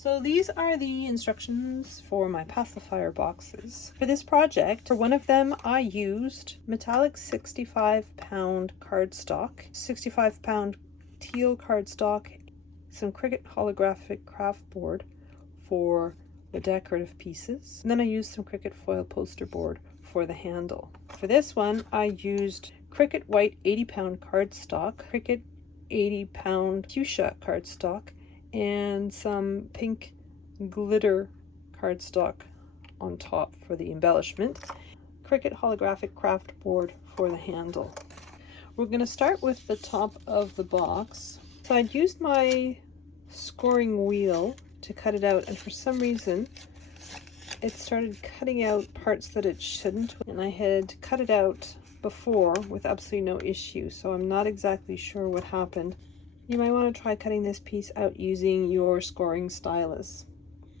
So these are the instructions for my pacifier boxes. For this project, for one of them, I used metallic 65-pound cardstock, 65-pound teal cardstock, some Cricut holographic craft board for the decorative pieces, and then I used some Cricut foil poster board for the handle. For this one, I used Cricut white 80-pound cardstock, Cricut 80-pound fuchsia cardstock, and some pink glitter cardstock on top for the embellishment, Cricut holographic craft board for the handle. We're going to start with the top of the box. So I'd used my scoring wheel to cut it out, and for some reason it started cutting out parts that it shouldn't, and I had cut it out before with absolutely no issue, so I'm not exactly sure what happened. You might want to try cutting this piece out using your scoring stylus.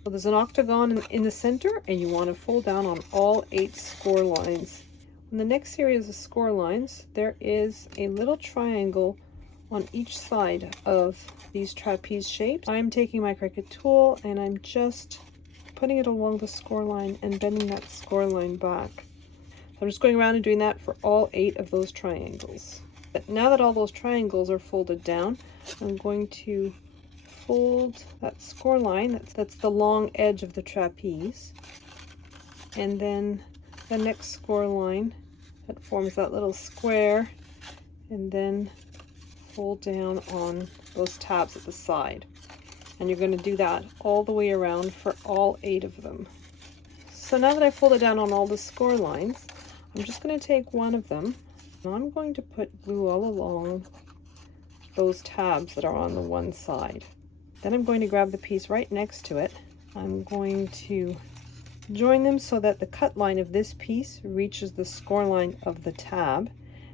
So there's an octagon in the center, and you want to fold down on all 8 score lines. In the next series of score lines, there is a little triangle on each side of these trapeze shapes. I'm taking my Cricut tool and I'm just putting it along the score line and bending that score line back. So I'm just going around and doing that for all 8 of those triangles. But now that all those triangles are folded down, I'm going to fold that score line, that's the long edge of the trapeze, and then the next score line that forms that little square, and then fold down on those tabs at the side. And you're going to do that all the way around for all 8 of them. So now that I folded down on all the score lines, I'm just going to take one of them, and I'm going to put glue all along those tabs that are on the one side. Then I'm going to grab the piece right next to it. I'm going to join them so that the cut line of this piece reaches the score line of the tab,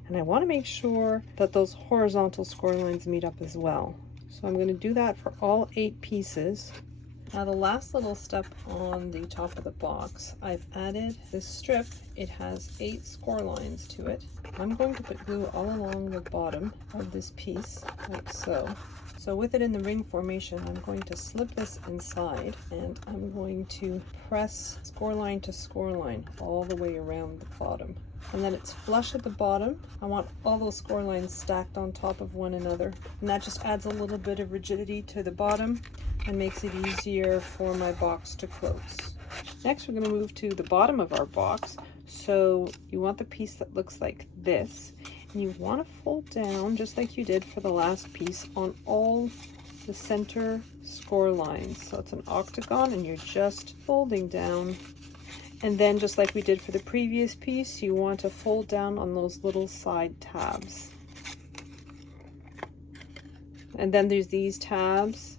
and I want to make sure that those horizontal score lines meet up as well. So I'm going to do that for all 8 pieces. Now the last little step on the top of the box, I've added this strip. It has 8 score lines to it. I'm going to put glue all along the bottom of this piece, like so. So with it in the ring formation, I'm going to slip this inside, and I'm going to press score line to score line all the way around the bottom. And then it's flush at the bottom. I want all those score lines stacked on top of one another, and that just adds a little bit of rigidity to the bottom and makes it easier for my box to close. Next, we're going to move to the bottom of our box. So you want the piece that looks like this, and you want to fold down just like you did for the last piece on all the center score lines. So it's an octagon, and you're just folding down. And then just like we did for the previous piece, you want to fold down on those little side tabs. And then there's these tabs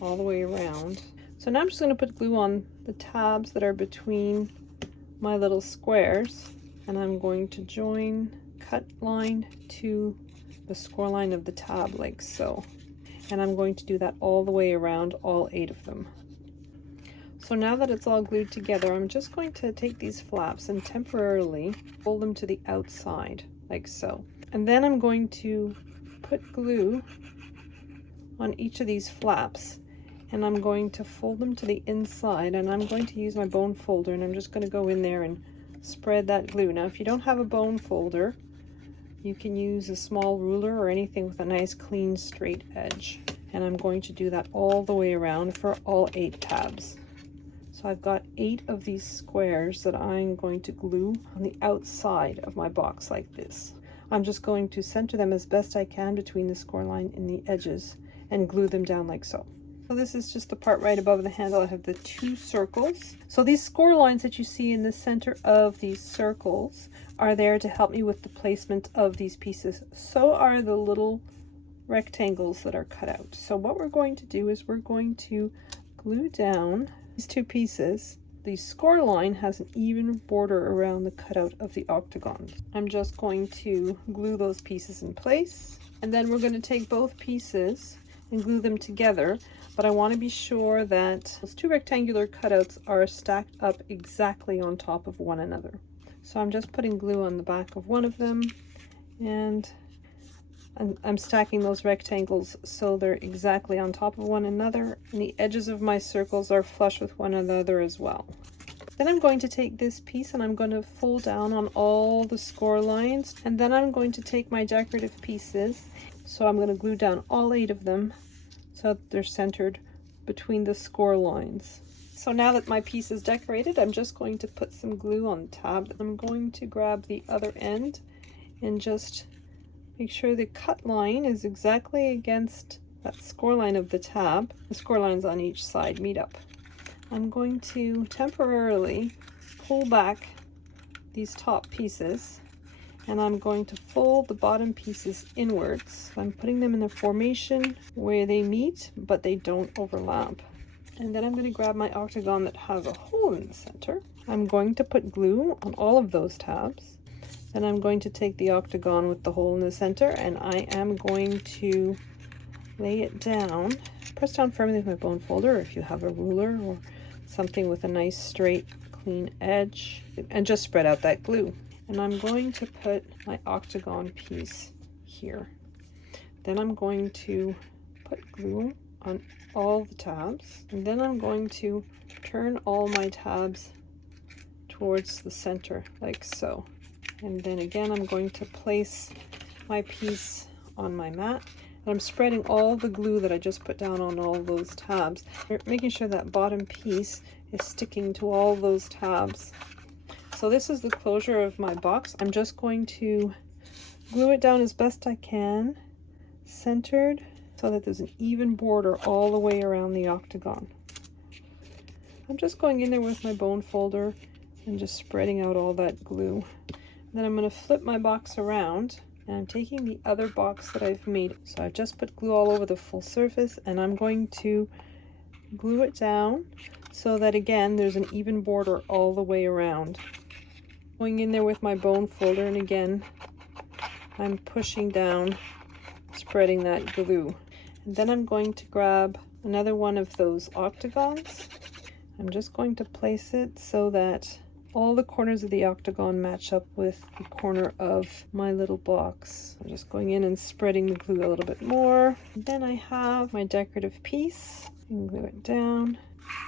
all the way around. So now I'm just going to put glue on the tabs that are between my little squares, and I'm going to join cut line to the score line of the tab like so. And I'm going to do that all the way around all 8 of them. So now that it's all glued together, I'm just going to take these flaps and temporarily fold them to the outside, like so. And then I'm going to put glue on each of these flaps, and I'm going to fold them to the inside, and I'm going to use my bone folder, and I'm just going to go in there and spread that glue. Now, if you don't have a bone folder, you can use a small ruler or anything with a nice, clean, straight edge. And I'm going to do that all the way around for all 8 tabs. So I've got 8 of these squares that I'm going to glue on the outside of my box like this. I'm just going to center them as best I can between the score line and the edges and glue them down like so. So this is just the part right above the handle. I have the 2 circles. So these score lines that you see in the center of these circles are there to help me with the placement of these pieces. So are the little rectangles that are cut out. So what we're going to do is we're going to glue down these 2 pieces. The score line has an even border around the cutout of the octagon. I'm just going to glue those pieces in place, and then we're going to take both pieces and glue them together, but I want to be sure that those 2 rectangular cutouts are stacked up exactly on top of one another. So I'm just putting glue on the back of one of them, and And I'm stacking those rectangles so they're exactly on top of one another, and the edges of my circles are flush with one another as well. Then I'm going to take this piece and I'm going to fold down on all the score lines, and then I'm going to take my decorative pieces. So I'm going to glue down all 8 of them so that they're centered between the score lines. So now that my piece is decorated, I'm just going to put some glue on the tab. I'm going to grab the other end and just make sure the cut line is exactly against that score line of the tab. The score lines on each side meet up. I'm going to temporarily pull back these top pieces, and I'm going to fold the bottom pieces inwards. I'm putting them in a formation where they meet, but they don't overlap. And then I'm going to grab my octagon that has a hole in the center. I'm going to put glue on all of those tabs. Then I'm going to take the octagon with the hole in the center, and I am going to lay it down. Press down firmly with my bone folder, if you have a ruler or something with a nice straight clean edge, and just spread out that glue. And I'm going to put my octagon piece here. Then I'm going to put glue on all the tabs, and then I'm going to turn all my tabs towards the center like so. And then again I'm going to place my piece on my mat, and I'm spreading all the glue that I just put down on all those tabs, making sure that bottom piece is sticking to all those tabs. So this is the closure of my box. I'm just going to glue it down as best I can, centered, so that there's an even border all the way around the octagon. I'm just going in there with my bone folder and just spreading out all that glue. Then I'm going to flip my box around, and I'm taking the other box that I've made. So I've just put glue all over the full surface, and I'm going to glue it down so that again there's an even border all the way around. Going in there with my bone folder, and again I'm pushing down, spreading that glue. And then I'm going to grab another one of those octagons. I'm just going to place it so that all the corners of the octagon match up with the corner of my little box. I'm just going in and spreading the glue a little bit more. And then I have my decorative piece, and glue it down.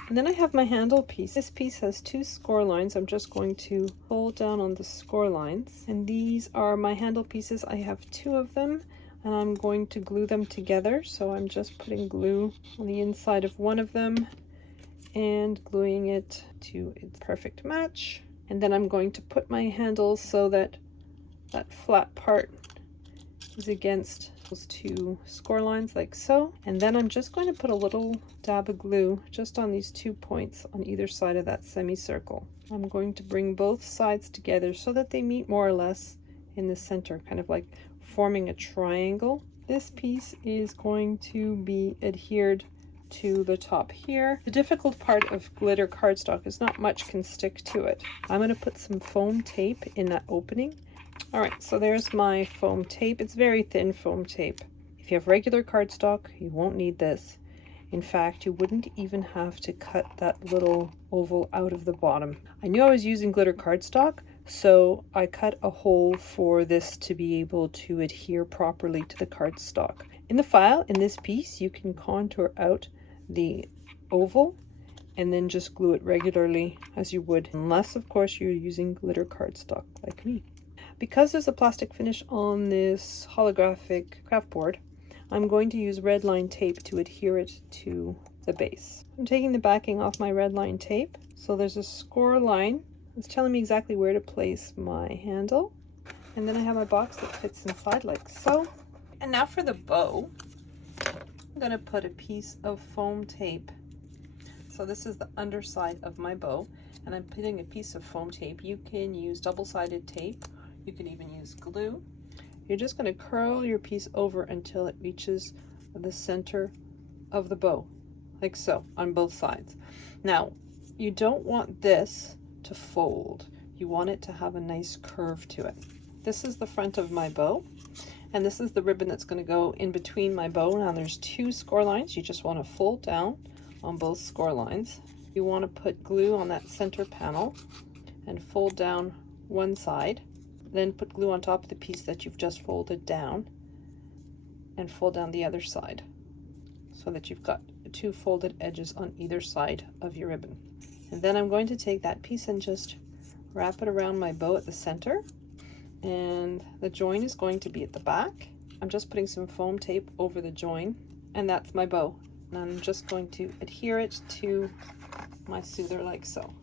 And then I have my handle piece. This piece has 2 score lines. I'm just going to fold down on the score lines. And these are my handle pieces. I have 2 of them, and I'm going to glue them together. So I'm just putting glue on the inside of one of them and gluing it to its perfect match. And then I'm going to put my handles so that that flat part is against those 2 score lines like so. And then I'm just going to put a little dab of glue just on these 2 points on either side of that semicircle. I'm going to bring both sides together so that they meet more or less in the center, kind of like forming a triangle. This piece is going to be adhered to the top here. The difficult part of glitter cardstock is not much can stick to it. I'm going to put some foam tape in that opening. Alright, so there's my foam tape. It's very thin foam tape. If you have regular cardstock, you won't need this. In fact, you wouldn't even have to cut that little oval out of the bottom. I knew I was using glitter cardstock, so I cut a hole for this to be able to adhere properly to the cardstock. In the file, in this piece, you can contour out the oval and then just glue it regularly as you would, unless of course you're using glitter cardstock like me. Because there's a plastic finish on this holographic craft board, I'm going to use red line tape to adhere it to the base. I'm taking the backing off my red line tape, so there's a score line. It's telling me exactly where to place my handle, and then I have my box that fits inside like so. And now for the bow, I'm going to put a piece of foam tape. So this is the underside of my bow, and I'm putting a piece of foam tape. You can use double-sided tape. You can even use glue. You're just going to curl your piece over until it reaches the center of the bow, like so, on both sides. Now, you don't want this to fold. You want it to have a nice curve to it. This is the front of my bow, and this is the ribbon that's going to go in between my bow. Now there's 2 score lines. You just want to fold down on both score lines. You want to put glue on that center panel and fold down one side, then put glue on top of the piece that you've just folded down, and fold down the other side so that you've got 2 folded edges on either side of your ribbon. And then I'm going to take that piece and just wrap it around my bow at the center, and the join is going to be at the back. I'm just putting some foam tape over the join, and that's my bow. And I'm just going to adhere it to my soother like so.